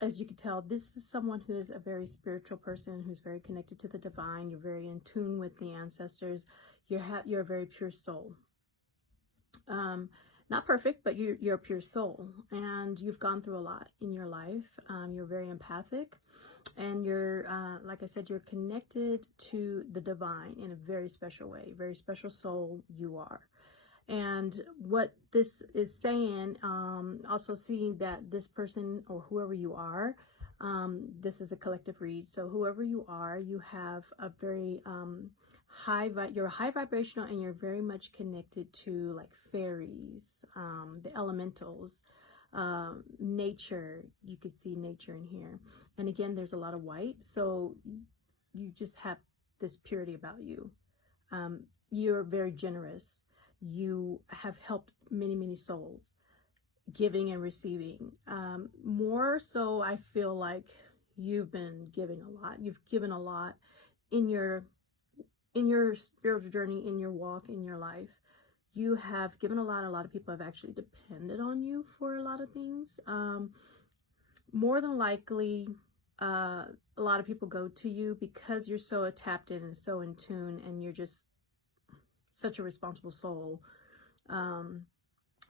as you can tell, this is someone who is a very spiritual person, who's very connected to the divine. You're very in tune with the ancestors. You're a very pure soul. Not perfect, but you're a pure soul, and you've gone through a lot in your life. You're very empathic, and you're, like I said, you're connected to the divine in a very special way. Very special soul you are. And what this is saying, also seeing that this person or whoever you are, this is a collective read. So whoever you are, you have a very you're high vibrational, and you're very much connected to like fairies, the elementals, nature. You can see nature in here. And again, there's a lot of white. So you just have this purity about you. You're very generous. You have helped many, many souls, giving and receiving. More so, I feel like you've been giving a lot. You've given a lot in your spiritual journey, in your walk, in your life. You have given a lot. A lot of people have actually depended on you for a lot of things. More than likely, a lot of people go to you because you're so tapped in and so in tune, and you're just such a responsible soul.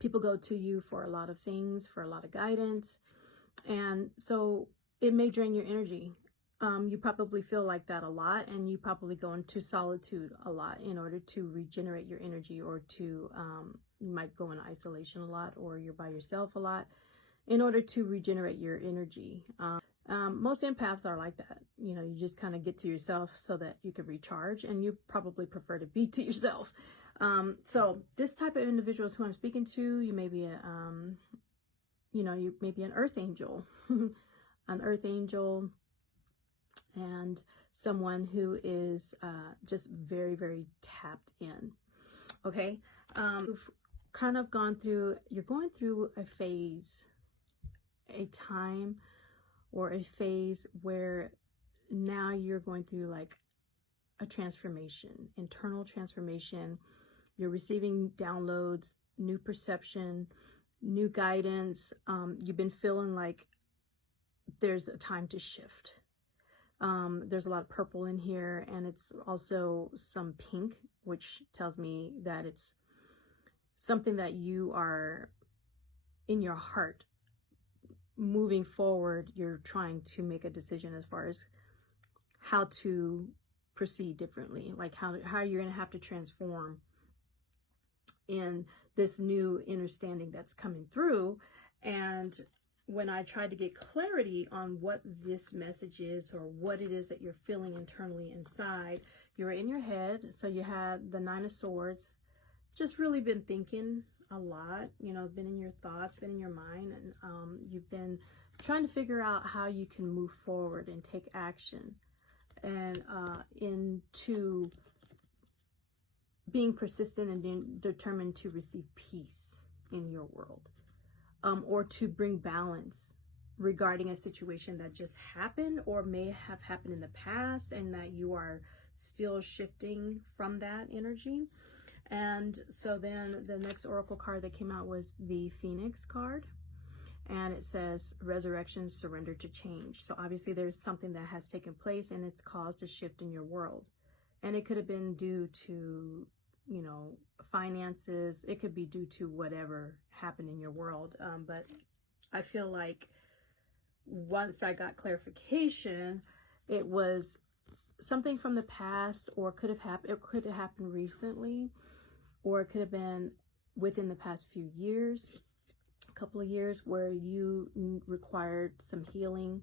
People go to you for a lot of things, for a lot of guidance, and so it may drain your energy. You probably feel like that a lot, and you probably go into solitude a lot in order to regenerate your energy, or to you might go in isolation a lot, or you're by yourself a lot in order to regenerate your energy. Most empaths are like that. You know, you just kind of get to yourself so that you can recharge, and you probably prefer to be to yourself. So this type of individuals who I'm speaking to, you may be you may be an earth angel, an earth angel, and someone who is just very, very tapped in. Okay. You've kind of you're going through a phase, a time, or a phase where now you're going through like a transformation, internal transformation. You're receiving downloads, new perception, new guidance. You've been feeling like there's a time to shift. There's a lot of purple in here, and it's also some pink, which tells me that it's something that you are in your heart moving forward. You're trying to make a decision as far as how to proceed differently, like how you're going to have to transform in this new understanding that's coming through. And when I tried to get clarity on what this message is, or what it is that you're feeling internally inside, you're in your head. So you had the Nine of Swords, just really been thinking a lot, been in your thoughts, been in your mind, and you've been trying to figure out how you can move forward and take action, and into being persistent and determined to receive peace in your world, or to bring balance regarding a situation that just happened or may have happened in the past, and that you are still shifting from that energy. And so then the next oracle card that came out was the Phoenix card, and it says resurrection, surrender to change. So obviously there's something that has taken place, and it's caused a shift in your world. And it could have been due to, finances. It could be due to whatever happened in your world. But I feel like once I got clarification, it was something from the past, or could have happened. It could have happened recently, or it could have been within the past few years, a couple of years, where you required some healing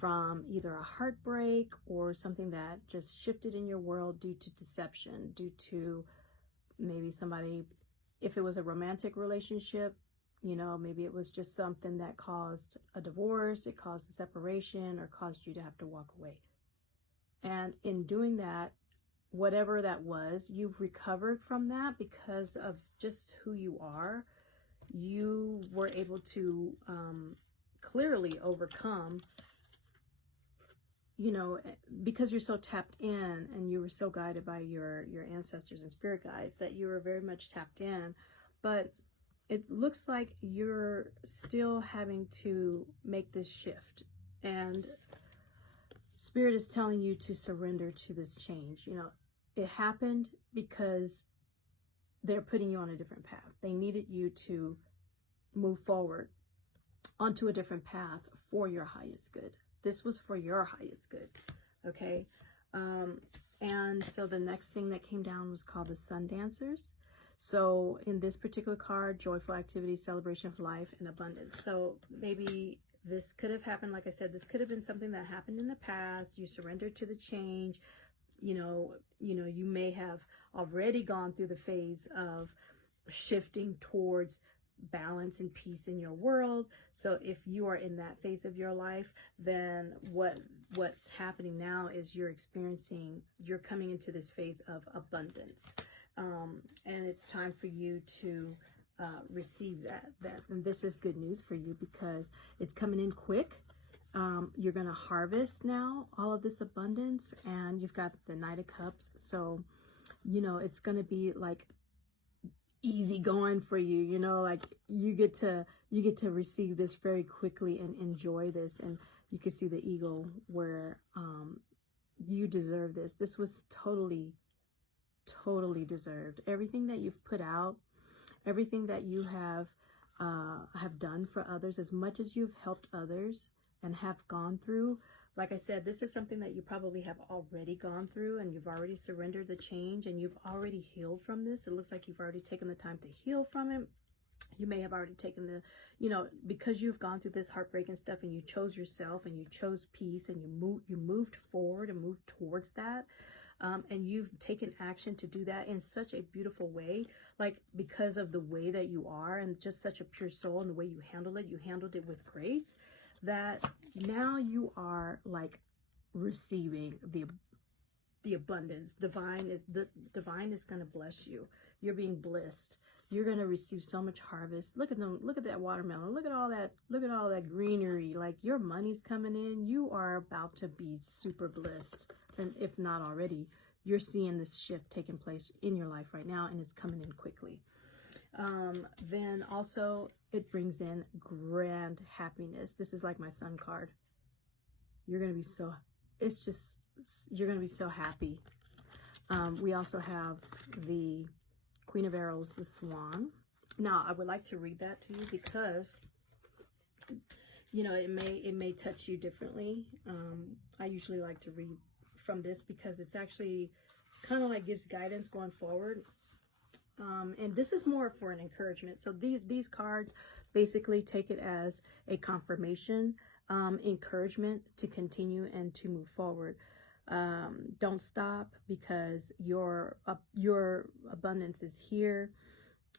from either a heartbreak or something that just shifted in your world due to deception, due to maybe somebody, if it was a romantic relationship, maybe it was just something that caused a divorce, it caused a separation, or caused you to have to walk away. And in doing that, whatever that was, you've recovered from that because of just who you are. You were able to clearly overcome, because you're so tapped in, and you were so guided by your ancestors and spirit guides, that you were very much tapped in. But it looks like you're still having to make this shift, and Spirit is telling you to surrender to this change. You know, it happened because they're putting you on a different path. They needed you to move forward onto a different path for your highest good. This was for your highest good, okay? And so the next thing that came down was called the Sun Dancers. So in this particular card, joyful activity, celebration of life, and abundance. So maybe this could have happened, like I said, this could have been something that happened in the past. You surrendered to the change. You may have already gone through the phase of shifting towards balance and peace in your world. So if you are in that phase of your life, then what's happening now is you're coming into this phase of abundance. And it's time for you to receive that. And this is good news for you because it's coming in quick. You're going to harvest now all of this abundance, and you've got the Knight of Cups. So, it's going to be like easy going for you, like you get to receive this very quickly and enjoy this. And you can see the eagle where you deserve this. This was totally deserved. Everything that you've put out, everything that you have done for others, as much as you've helped others and have gone through. Like I said, this is something that you probably have already gone through, and you've already surrendered the change, and you've already healed from this. It looks like you've already taken the time to heal from it. You may have already taken because you've gone through this heartbreak and stuff, and you chose yourself, and you chose peace, and you moved forward and moved towards that. And you've taken action to do that in such a beautiful way, like because of the way that you are and just such a pure soul, and the way you handled it with grace, that now you are like receiving the abundance. Divine is going to bless you. You're being blessed. You're going to receive so much harvest. Look at them. Look at that watermelon. Look at all that greenery. Like, your money's coming in. You are about to be super blessed. And if not already, you're seeing this shift taking place in your life right now, and it's coming in quickly. Then also it brings in grand happiness. This is like my Sun card. You're going to be so happy. We also have the Queen of Arrows, the Swan. Now, I would like to read that to you because, it may touch you differently. I usually like to read from this because it's actually kind of like gives guidance going forward. And this is more for an encouragement. So these cards basically take it as a confirmation, encouragement to continue and to move forward. Don't stop, because your abundance is here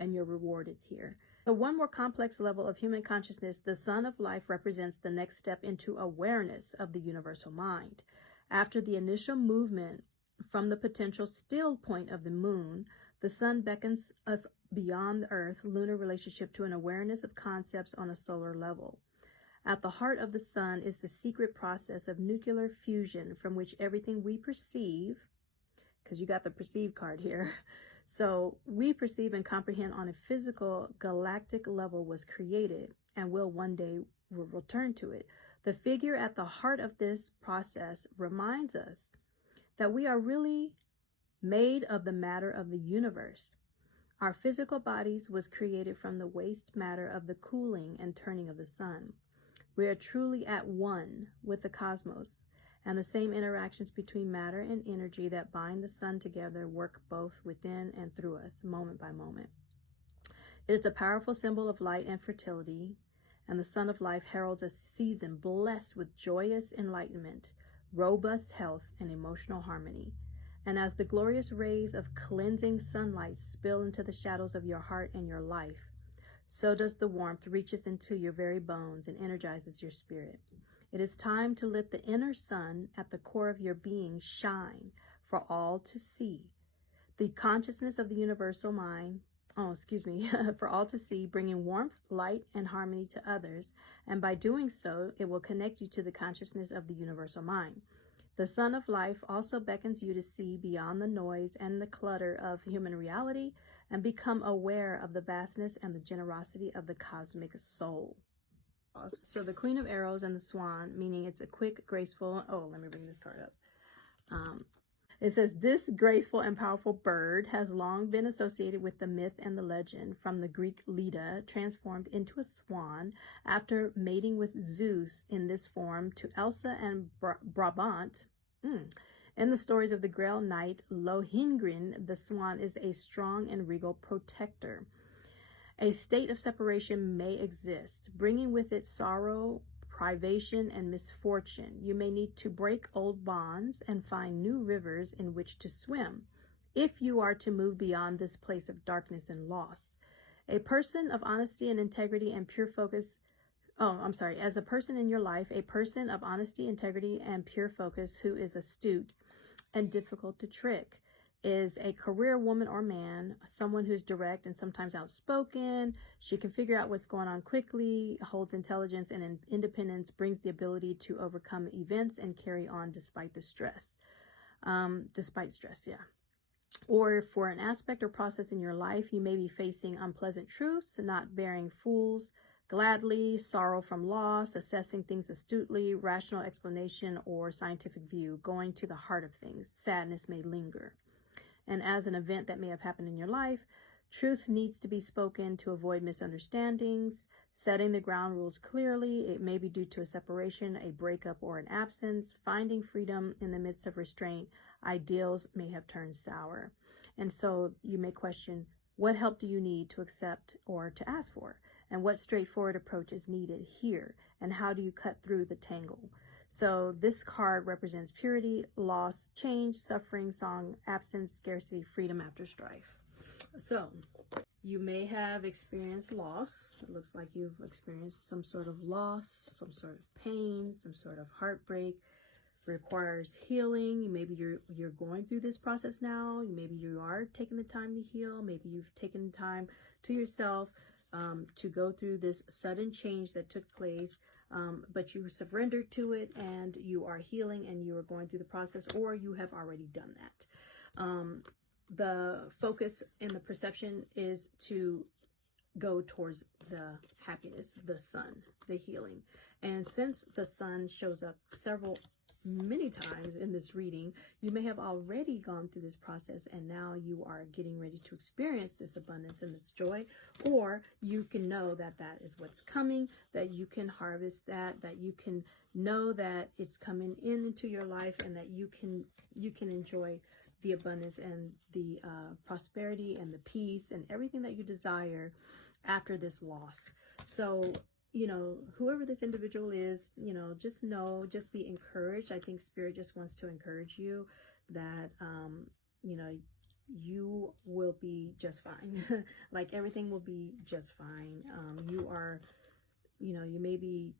and your reward is here. So one more complex level of human consciousness, the Sun of Life represents the next step into awareness of the universal mind. After the initial movement from the potential still point of the moon, the Sun beckons us beyond the Earth-lunar relationship to an awareness of concepts on a solar level. At the heart of the Sun is the secret process of nuclear fusion, from which everything we perceive, because you got the perceive card here, so we perceive and comprehend on a physical galactic level, was created and will one day return to it. The figure at the heart of this process reminds us that we are really made of the matter of the universe. Our physical bodies was created from the waste matter of the cooling and turning of the sun. We are truly at one with the cosmos, and the same interactions between matter and energy that bind the sun together work both within and through us, moment by moment. It is a powerful symbol of light and fertility, and the Sun of Life heralds a season blessed with joyous enlightenment, robust health, and emotional harmony. And as the glorious rays of cleansing sunlight spill into the shadows of your heart and your life, so does the warmth reaches into your very bones and energizes your spirit. It is time to let the inner sun at the core of your being shine for all to see. The consciousness of the universal mind, for all to see, bringing warmth, light, and harmony to others. And by doing so, it will connect you to the consciousness of the universal mind. The Sun of Life also beckons you to see beyond the noise and the clutter of human reality and become aware of the vastness and the generosity of the cosmic soul. So the Queen of Arrows and the Swan, meaning it's a quick, graceful, oh, let me bring this card up. It says, this graceful and powerful bird has long been associated with the myth and the legend, from the Greek Leda, transformed into a swan after mating with Zeus in this form, to Elsa and Brabant. In the stories of the Grail Knight Lohengrin, the swan is a strong and regal protector. A state of separation may exist, bringing with it sorrow, privation, and misfortune. You may need to break old bonds and find new rivers in which to swim, if you are to move beyond this place of darkness and loss. A person of honesty and integrity and pure focus, as a person in your life, a person of honesty, integrity, and pure focus who is astute and difficult to trick, is a career woman or man, someone who's direct and sometimes outspoken. She can figure out what's going on quickly, holds intelligence and independence, brings the ability to overcome events and carry on despite the stress. Despite stress. Or for an aspect or process in your life, you may be facing unpleasant truths, not bearing fools gladly, sorrow from loss, assessing things astutely, rational explanation or scientific view, going to the heart of things. Sadness may linger. And as an event that may have happened in your life, truth needs to be spoken to avoid misunderstandings, setting the ground rules clearly. It may be due to a separation, a breakup, or an absence. Finding freedom in the midst of restraint, ideals may have turned sour. And so you may question, what help do you need to accept or to ask for? And what straightforward approach is needed here? And how do you cut through the tangle? So this card represents purity, loss, change, suffering, song, absence, scarcity, freedom after strife. So you may have experienced loss. It looks like you've experienced some sort of loss, some sort of pain, some sort of heartbreak. Requires healing. Maybe you're going through this process now. Maybe you are taking the time to heal. Maybe you've taken time to yourself to go through this sudden change that took place. But you surrendered to it and you are healing and you are going through the process, or you have already done that. The focus and the perception is to go towards the happiness, the sun, the healing. And since the sun shows up many times in this reading, you may have already gone through this process and now you are getting ready to experience this abundance and this joy, or you can know that that is what's coming, that you can harvest that you can know that it's coming into your life, and that you can enjoy the abundance and the prosperity and the peace and everything that you desire after this loss. So whoever this individual is, just be encouraged. I think Spirit just wants to encourage you that, you will be just fine. Like everything will be just fine. You may be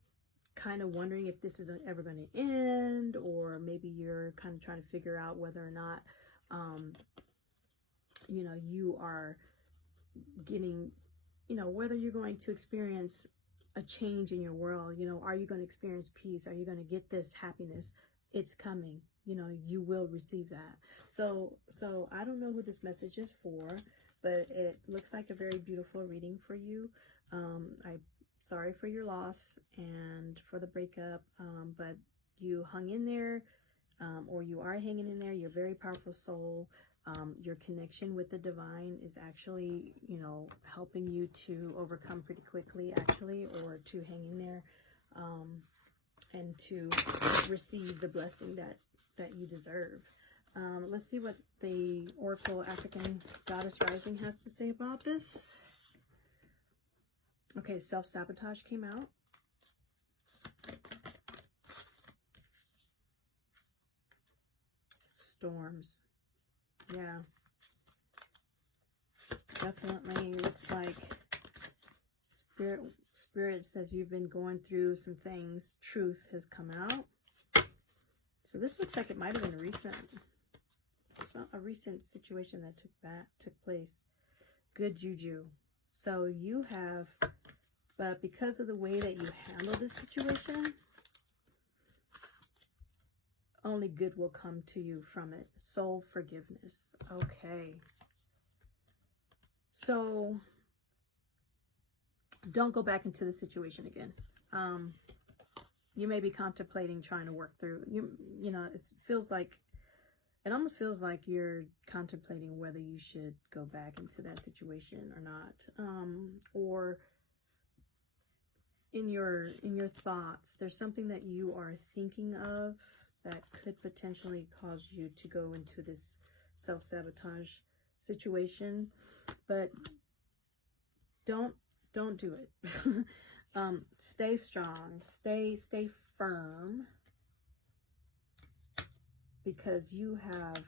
kind of wondering if this is ever going to end, or maybe you're kind of trying to figure out whether or not, you are getting, whether you're going to experience a change in your world. Are you going to experience peace? Are you going to get this happiness? It's coming. You will receive that. So I don't know who this message is for, but it looks like a very beautiful reading for you. I'm sorry for your loss and for the breakup, but you hung in there, or you are hanging in there. You're a very powerful soul. Your connection with the divine is actually, helping you to overcome pretty quickly, actually, or to hang in there, and to receive the blessing that you deserve. Let's see what the Oracle African Goddess Rising has to say about this. Okay, self-sabotage came out. Storms. Yeah. Definitely looks like Spirit says you've been going through some things. Truth has come out. So this looks like it might have been a recent situation that took place. Good juju. So you have, but because of the way that you handle this situation, only good will come to you from it. Soul forgiveness. Okay. So don't go back into the situation again. You may be contemplating trying to work through, you know, it almost feels like you're contemplating whether you should go back into that situation or not. Or in your thoughts, there's something that you are thinking of that could potentially cause you to go into this self-sabotage situation, but don't do it. Stay strong, stay firm, because you have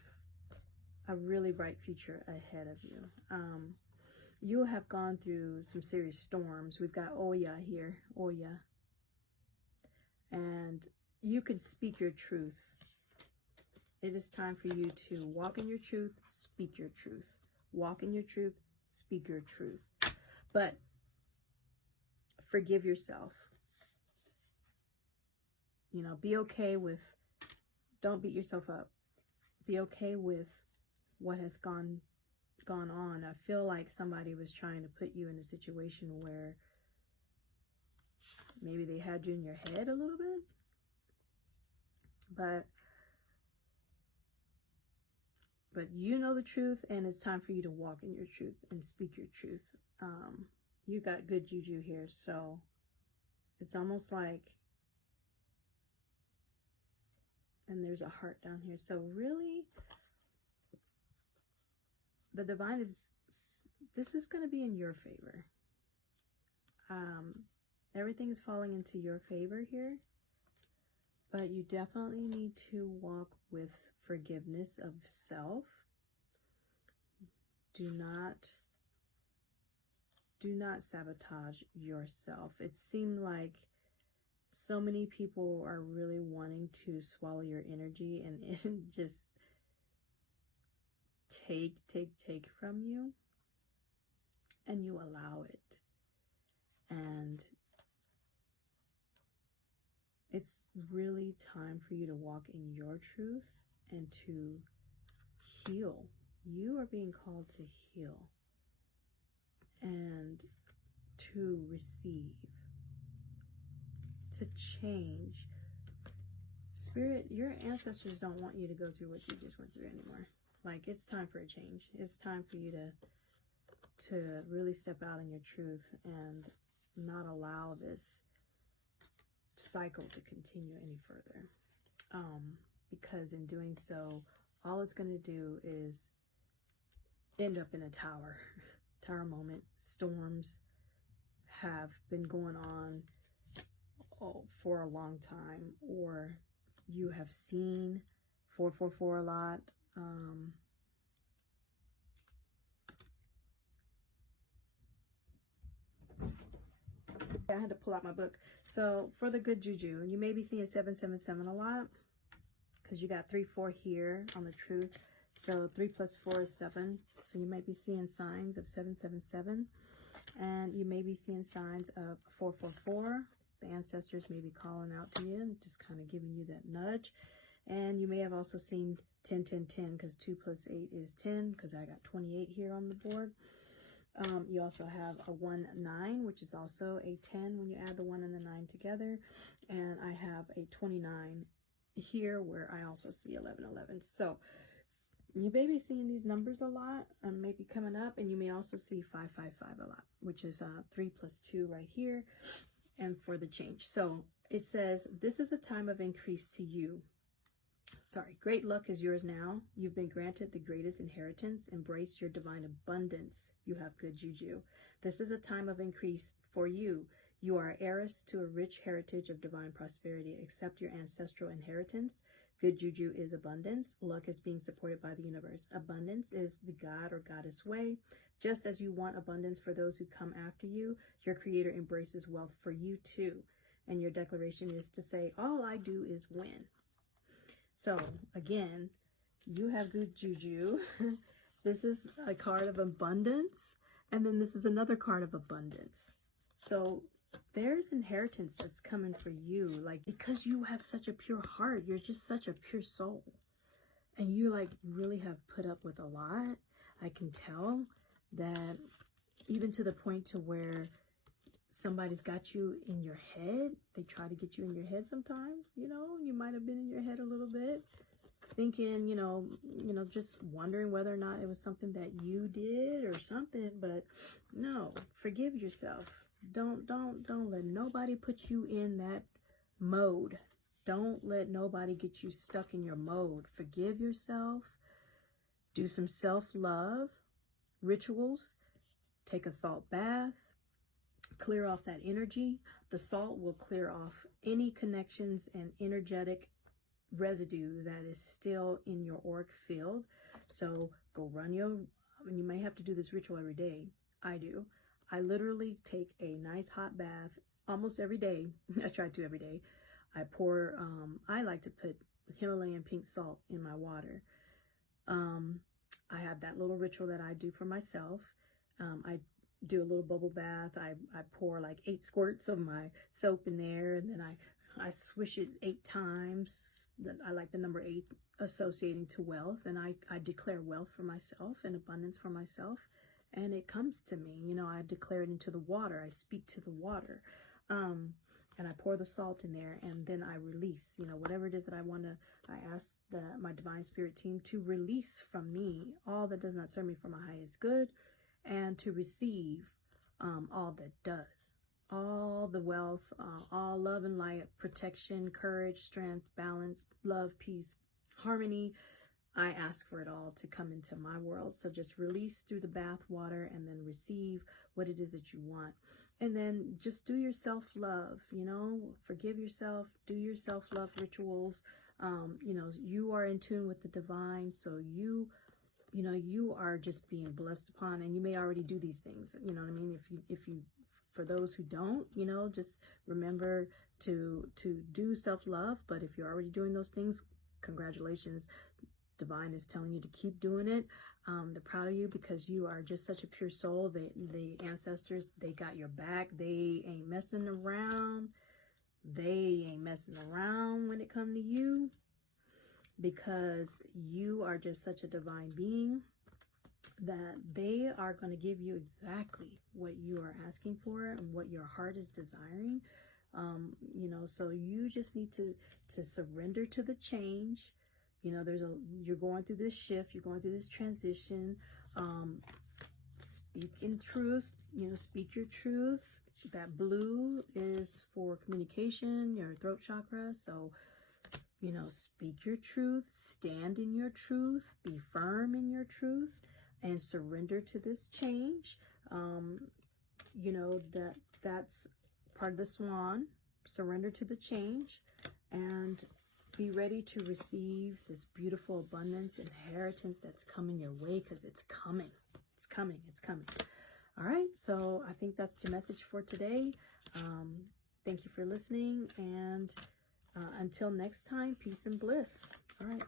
a really bright future ahead of you. You have gone through some serious storms. We've got Oya here, Oya, and you can speak your truth. It is time for you to walk in your truth, speak your truth. Walk in your truth, speak your truth. But forgive yourself. You know, be okay with, don't beat yourself up. Be okay with what has gone on. I feel like somebody was trying to put you in a situation where maybe they had you in your head a little bit. But you know the truth, and it's time for you to walk in your truth and speak your truth. You got good juju here, so it's almost like, and there's a heart down here. So really, the divine this is going to be in your favor. Everything is falling into your favor here, but you definitely need to walk with forgiveness of self. Do not sabotage yourself. It seemed like so many people are really wanting to swallow your energy and just take from you, and you allow it. And it's really time for you to walk in your truth and to heal. You are being called to heal and to receive, to change. Spirit, your ancestors don't want you to go through what you just went through anymore. Like, it's time for a change. It's time for you to really step out in your truth and not allow this cycle to continue any further. Because in doing so, all it's going to do is end up in a tower moment. Storms have been going on for a long time, or you have seen 444 a lot. I had to pull out my book. So for the good juju, you may be seeing 777 a lot, because you got 3, 4 here on the truth. So 3 plus 4 is 7. So you might be seeing signs of 777, and you may be seeing signs of 444. The ancestors may be calling out to you and just kind of giving you that nudge. And you may have also seen 10, 10, 10, because 2 plus 8 is 10, because I got 28 here on the board. You also have a 1, 9, which is also a 10 when you add the 1 and the 9 together. And I have a 29 here, where I also see 11, 11. So you may be seeing these numbers a lot, maybe coming up, and you may also see 5, 5, 5 a lot, which is 3 plus 2 right here, and for the change. So it says, this is a time of increase to you. Sorry, great luck is yours now. You've been granted the greatest inheritance. Embrace your divine abundance. You have good juju. This is a time of increase for you. You are heiress to a rich heritage of divine prosperity. Accept your ancestral inheritance. Good juju is abundance. Luck is being supported by the universe. Abundance is the God or goddess way. Just as you want abundance for those who come after you, your creator embraces wealth for you too. And your declaration is to say, all I do is win. So again, you have good juju. This is a card of abundance. And then this is another card of abundance. So there's inheritance that's coming for you, like, because you have such a pure heart. You're just such a pure soul, and you like really have put up with a lot. I can tell that even to the point to where somebody's got you in your head. They try to get you in your head sometimes, you know. You might have been in your head a little bit, thinking, just wondering whether or not it was something that you did or something. But no, forgive yourself. Don't let nobody put you in that mode. Don't let nobody get you stuck in your mode. Forgive yourself. Do some self-love rituals. Take a salt bath. Clear off that energy. The salt will clear off any connections and energetic residue that is still in your auric field. So go run you may have to do this ritual every day. I do. I literally take a nice hot bath almost every day. I try to every day. I pour, I like to put Himalayan pink salt in my water. I have that little ritual that I do for myself. I do a little bubble bath. I pour like 8 squirts of my soap in there, and then I swish it 8 times. I like the number 8 associating to wealth, and I declare wealth for myself and abundance for myself, and it comes to me. I declare it into the water. I speak to the water, and I pour the salt in there, and then I release, whatever it is that I ask my divine spirit team to release from me all that does not serve me for my highest good, and to receive all that does. All the wealth, all love and light, protection, courage, strength, balance, love, peace, harmony. I ask for it all to come into my world. So just release through the bath water, and then receive what it is that you want. And then just do your self-love, forgive yourself, do your self-love rituals. You are in tune with the divine, so you are just being blessed upon, and you may already do these things. You know what I mean? If you, for those who don't, just remember to do self-love. But if you're already doing those things, congratulations. Divine is telling you to keep doing it. They're proud of you because you are just such a pure soul. The ancestors, they got your back. They ain't messing around. They ain't messing around when it comes to you, because you are just such a divine being that they are going to give you exactly what you are asking for and what your heart is desiring. So you just need to surrender to the change. You're going through this shift, you're going through this transition. Speak in truth, speak your truth. That blue is for communication, your throat chakra. So, speak your truth, stand in your truth, be firm in your truth, and surrender to this change. That's part of the swan. Surrender to the change, and be ready to receive this beautiful abundance, inheritance that's coming your way, because it's coming. It's coming. It's coming. All right. So I think that's the message for today. Thank you for listening. And until next time, peace and bliss. All right.